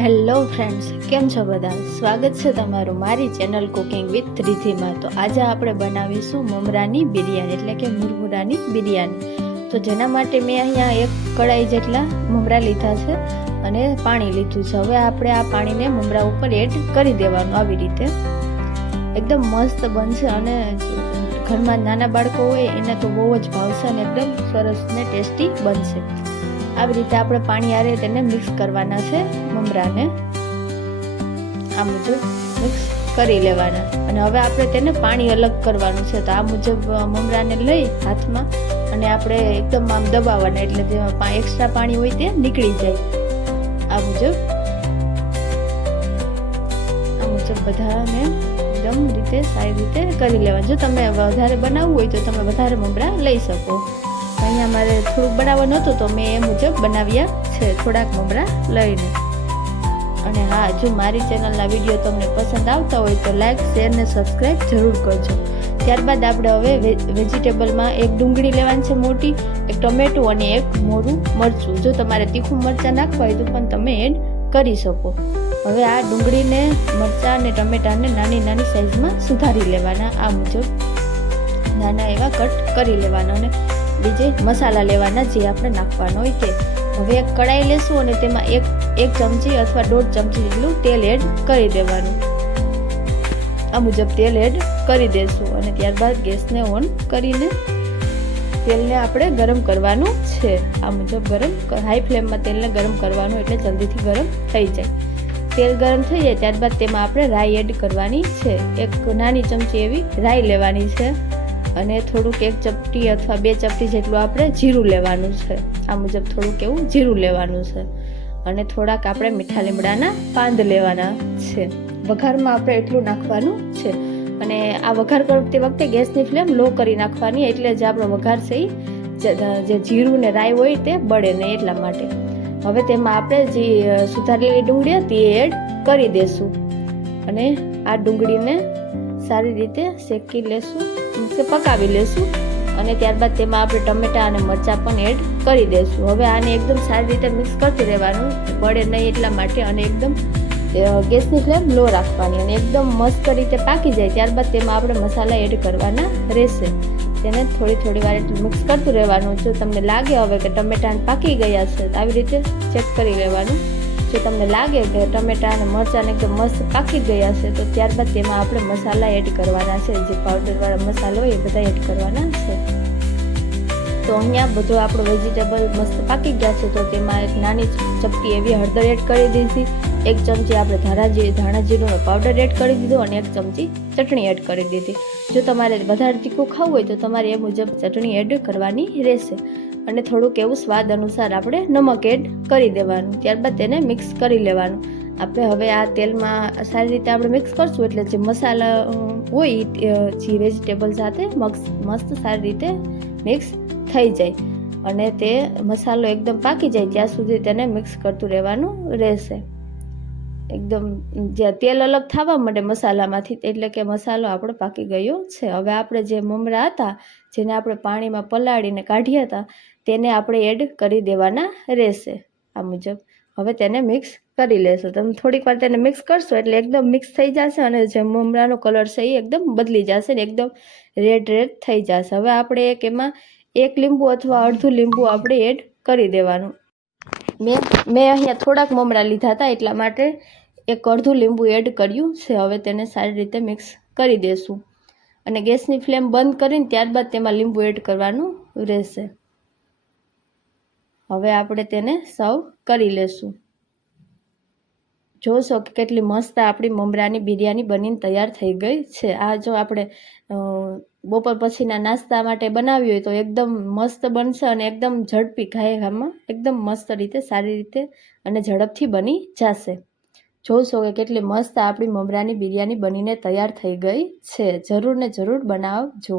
Hello friends, કેમ છો બધા? સ્વાગત છે તમારું મારી ચેનલ કુકિંગ વિથ રિધિમાં. તો આજે આપણે બનાવીશું મમરાની બિરયાની એટલે કે મુરમુરાની બિરયાની. તો જેના માટે મેં અહીંયા એક કડાઈ જેટલા મમરા લીધા છે અને પાણી લીધું છે. હવે આપણે આ પાણીને મમરા ઉપર એડ કરી દેવાનું. આવી રીતે એકદમ મસ્ત બનશે અને ઘરમાં નાના બાળકો હોય એને તો બહુ જ ભાવશે અને એકદમ સરસ ને ટેસ્ટી બનશે. આવી રીતે આપણે પાણી આરે તેને મિક્સ કરવાના છે. મમરાને આ મુજબ મિક્સ કરી લેવાના અને હવે આપણે તેને પાણી અલગ કરવાનું છે. તો આ મુજબ મમરાને લઈ હાથમાં અને આપણે એકદમ આમ દબાવવાના એટલે જેમાં એક્સ્ટ્રા પાણી હોય તે નીકળી જાય. આ મુજબ બધાને એકદમ રીતે સારી રીતે કરી લેવાનું. જો તમે વધારે બનાવવું હોય તો તમે વધારે મમરા લઈ શકો. અહીંયા મારે થોડુંક બનાવવાનું હતું તો મેં એ મુજબ બનાવ્યા છે, થોડાક મમરા લઈને. અને હા, જો મારી ચેનલના વિડીયો તમને પસંદ આવતા હોય તો લાઈક, શેર ને સબસ્ક્રાઈબ જરૂર કરજો. ત્યારબાદ આપણે હવે વેજીટેબલમાં એક ડુંગળી લેવાની છે મોટી, એક ટમેટું અને એક મોરું મરચું. જો તમારે તીખું મરચાં નાખવા હોય તો પણ તમે એડ કરી શકો. હવે આ ડુંગળીને, મરચાં અને ટમેટાને નાની નાની સાઈઝમાં સુધારી લેવાના. આ મુજબ નાના એવા કટ કરી લેવાના અને બીજે મસાલા લેવાના જે આપણે નાખવાનો હોય તે. હવે એક કડાઈ લેશું અને તેમાં એક ચમચી અથવા 1.5 ચમચી જેટલું તેલ એડ કરી દેવાનું. આ મુજબ તેલ એડ કરી દેશું અને ત્યારબાદ ગેસને ઓન કરીને તેલને આપણે ગરમ કરવાનું છે. આ મુજબ હાઈ ફ્લેમમાં તેલને ગરમ કરવાનું એટલે જલ્દીથી ગરમ થઈ જાય. તેલ ગરમ થઈ જાય ત્યારબાદ તેમાં આપણે રાઈ એડ કરવાની છે. એક નાની ચમચી એવી રાઈ લેવાની છે અને થોડુંક 1 ચપટી અથવા 2 ચપટી જેટલું આપણે જીરું લેવાનું છે. આ મુજબ થોડુંક એવું જીરું લેવાનું છે અને થોડાક આપણે મીઠા લીમડાના પાંદ લેવાના છે. વઘારમાં આપણે એટલું નાખવાનું છે અને આ વઘાર કરતી વખતે ગેસની ફ્લેમ લો કરી નાખવાની, એટલે જ આપણો વઘાર છે જે જીરું ને રાઈ હોય તે બળે નહીં એટલા માટે. હવે તેમાં આપણે જે સુધારેલી ડુંગળી હતી એ એડ કરી દેશું અને આ ડુંગળીને સારી રીતે શેકી લેશું, પકાવી લેશું અને ત્યારબાદ તેમાં આપણે ટમેટા અને મરચાં પણ એડ કરી દેશું. હવે આને એકદમ સારી રીતે મિક્સ કરતું રહેવાનું, બળે નહીં એટલા માટે, અને એકદમ ગેસની ફ્લેમ લો રાખવાની અને એકદમ મસ્ત રીતે પાકી જાય ત્યારબાદ તેમાં આપણે મસાલા એડ કરવાના રહેશે. તેને થોડી વાર એટલું મિક્સ કરતું રહેવાનું. જો તમને લાગે હવે કે ટમેટાને પાકી ગયા છે તો આવી રીતે ચેક કરી લેવાનું. જો તમને લાગે કે ટમેટા અને મરચાં એકદમ મસ્ત પાકી ગયા છે તો ત્યારબાદ તેમાં આપણે મસાલા એડ કરવાના છે. જે પાવડરવાળા મસાલો હોય એ બધા એડ કરવાના છે. તો અહીંયા બધું આપણો વેજીટેબલ મસ્ત પાકી ગયા છે તો તેમાં એક નાની ચપટી એવી હળદર એડ કરી દીધી, 1 ચમચી આપણે ધાણા જીરુંનો પાવડર એડ કરી દીધો અને 1 ચમચી ચટણી એડ કરી દીધી. જો તમારે વધારે તીખું ખાવું હોય તો તમારે એ મુજબ ચટણી એડ કરવાની રહેશે અને થોડુંક એવું સ્વાદ અનુસાર આપણે નમક એડ કરી દેવાનું. ત્યારબાદ તેને મિક્સ કરી લેવાનું. આપણે હવે આ તેલમાં સારી રીતે આપણે મિક્સ કરશું એટલે જે મસાલા હોય જે વેજીટેબલ સાથે મસ્ત સારી રીતે મિક્સ થઈ જાય અને તે મસાલો એકદમ પાકી જાય ત્યાં સુધી તેને મિક્સ કરતું રહેવાનું રહેશે. એકદમ જે તેલ અલગ થવા માંડે મસાલામાંથી એટલે કે મસાલો આપણો પાકી ગયો છે. હવે આપણે જે મમરા હતા જેને આપણે પાણીમાં પલાળીને કાઢ્યા હતા તેને આપણે એડ કરી દેવાના રહેશે. આ મુજબ હવે તેને મિક્સ કરી લેશું. તમે થોડીક વાર તેને મિક્સ કરશો એટલે એકદમ મિક્સ થઈ જશે અને જે મમરાનો કલર છે એ એકદમ બદલી જશે ને એકદમ રેડ થઈ જશે. હવે આપણે એમાં 1 લીંબુ અથવા અડધું લીંબુ આપણે એડ કરી દેવાનું. મેં અહીંયા થોડાક મમરા લીધા હતા એટલા માટે 1 અડધું લીંબુ એડ કર્યું છે. હવે તેને સારી રીતે મિક્સ કરી દેશું અને ગેસની ફ્લેમ બંધ કરીને ત્યારબાદ તેમાં લીંબુ એડ કરવાનું રહેશે. હવે આપણે તેને સર્વ કરી લેશું. જોશો કે કેટલી મસ્ત આપણી મમરાની બિરયાની બનીને તૈયાર થઈ ગઈ છે. આ જો આપણે બપોર પછીના નાસ્તા માટે બનાવી હોય તો એકદમ મસ્ત બનશે અને એકદમ ઝડપી ખાવામાં એકદમ મસ્ત રીતે સારી રીતે અને ઝડપથી બની જશે. જોશો કે કેટલી મસ્ત આપણી મમરાની બિરયાની બનીને તૈયાર થઈ ગઈ છે. જરૂર ને જરૂર બનાવજો.